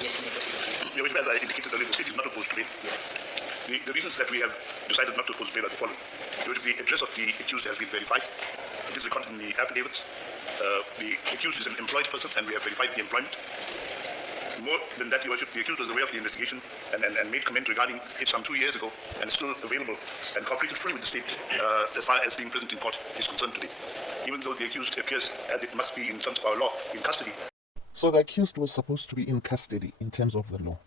Yes, you may proceed. Your Worship, as I indicated earlier, the state is not opposed to bail. The reasons that we have decided not to oppose bail are the following. Your Worship, the address of the accused has been verified. It is recorded in the affidavits. The accused is an employed person, and we have verified the employment. More than that, Your Worship, the accused was aware of the investigation and made comment regarding it some 2 years ago, and is still available and cooperated fully with the state as far as being present in court is concerned today. Even though the accused appears, as it must be in terms of our law, in custody. So the accused was supposed to be in custody in terms of the law.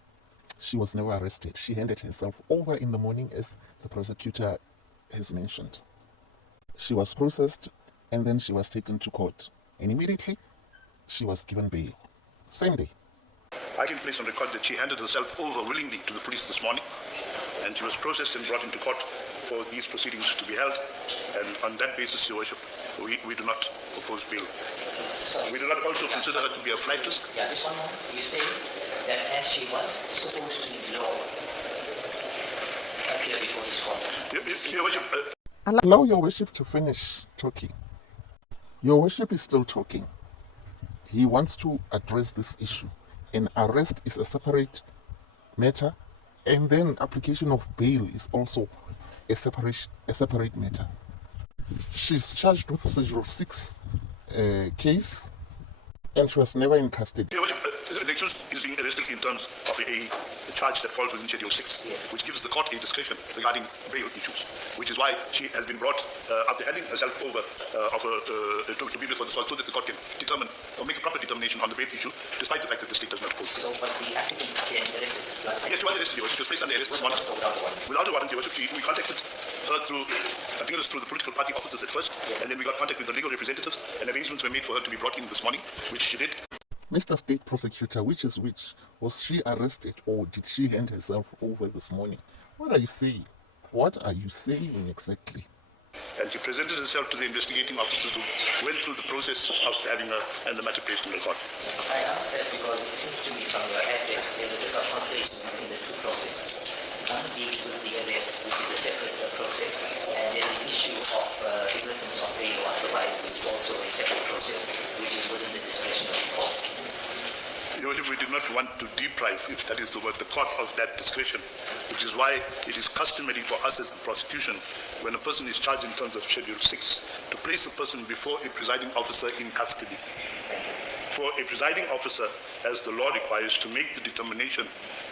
She was never arrested. She handed herself over in the morning, as the prosecutor has mentioned. She was processed, and then she was taken to court. And immediately, she was given bail. Same day. I can place on record that she handed herself over willingly to the police this morning, and she was processed and brought into court for these proceedings to be held. And on that basis, Your Worship, we do not oppose bail. Sorry. We do not also consider her to be a flight risk. Yeah, just one more. You say that as she was supposed to be law appear before this court. Your Worship, Allow Your Worship to finish talking. Your Worship is still talking. He wants to address this issue. An arrest is a separate matter, and then application of bail is also a separate matter. She's charged with Schedule 6 case, and she was never in custody. Your Worship, the accused is being arrested in terms of a charge that falls within Schedule 6, which gives the court a discretion regarding bail issues, which is why she has been brought after handing herself over to be before the court, so that the court can determine or make a proper determination on the bail issue, despite the fact that the state does not oppose. So was the applicant then arrested? Yes, she was arrested, Your Worship. She was placed under arrest this morning. Without a warrant, Your Worship. We contacted her through, I think it was through the political party officers at first, and then we got contact with the legal representatives, and arrangements were made for her to be brought in this morning, which she did. Mr. State Prosecutor, which is which? Was she arrested, or did she hand herself over this morning? What are you saying? What are you saying exactly? And she presented herself to the investigating officers who went through the process of having her and the matter placed in the court. I asked that because it seems to me from your address there's a bit of conflation between the two processes. One deals with the arrest, which is a separate process, and then the issue of ignorance of bail or otherwise, which is also a separate process, which is within the discretion of the court. Your Worship, we did not want to deprive, if that is the word, the court of that discretion, which is why it is customary for us as the prosecution, when a person is charged in terms of Schedule 6, to place a person before a presiding officer in custody. For a presiding officer, as the law requires, to make the determination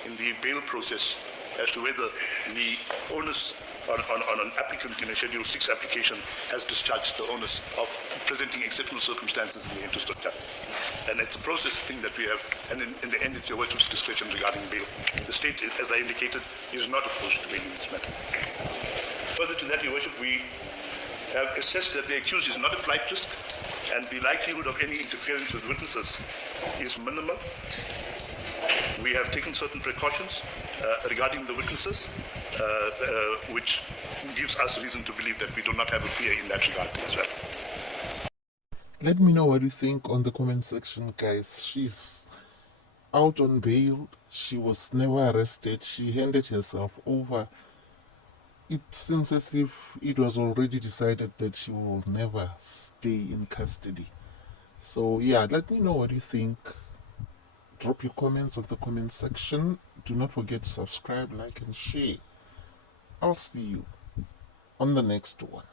in the bail process as to whether the onus on an applicant in a Schedule 6 application has discharged the onus of presenting exceptional circumstances in the interest of justice. And it's a process thing that we have, and in the end it's Your Worship's discretion regarding bail. The state, as I indicated, is not opposed to bail in this matter. Further to that, Your Worship, we have assessed that the accused is not a flight risk, and the likelihood of any interference with witnesses is minimal. We have taken certain precautions regarding the witnesses, which gives us reason to believe that we do not have a fear in that regard as well. Let me know what you think on the comment section, guys. She's out on bail. She was never arrested. She handed herself over. It seems as if it was already decided that she will never stay in custody. So yeah, let me know what you think. Drop your comments on the comment section. Do not forget to subscribe, like, and share. I'll see you on the next one.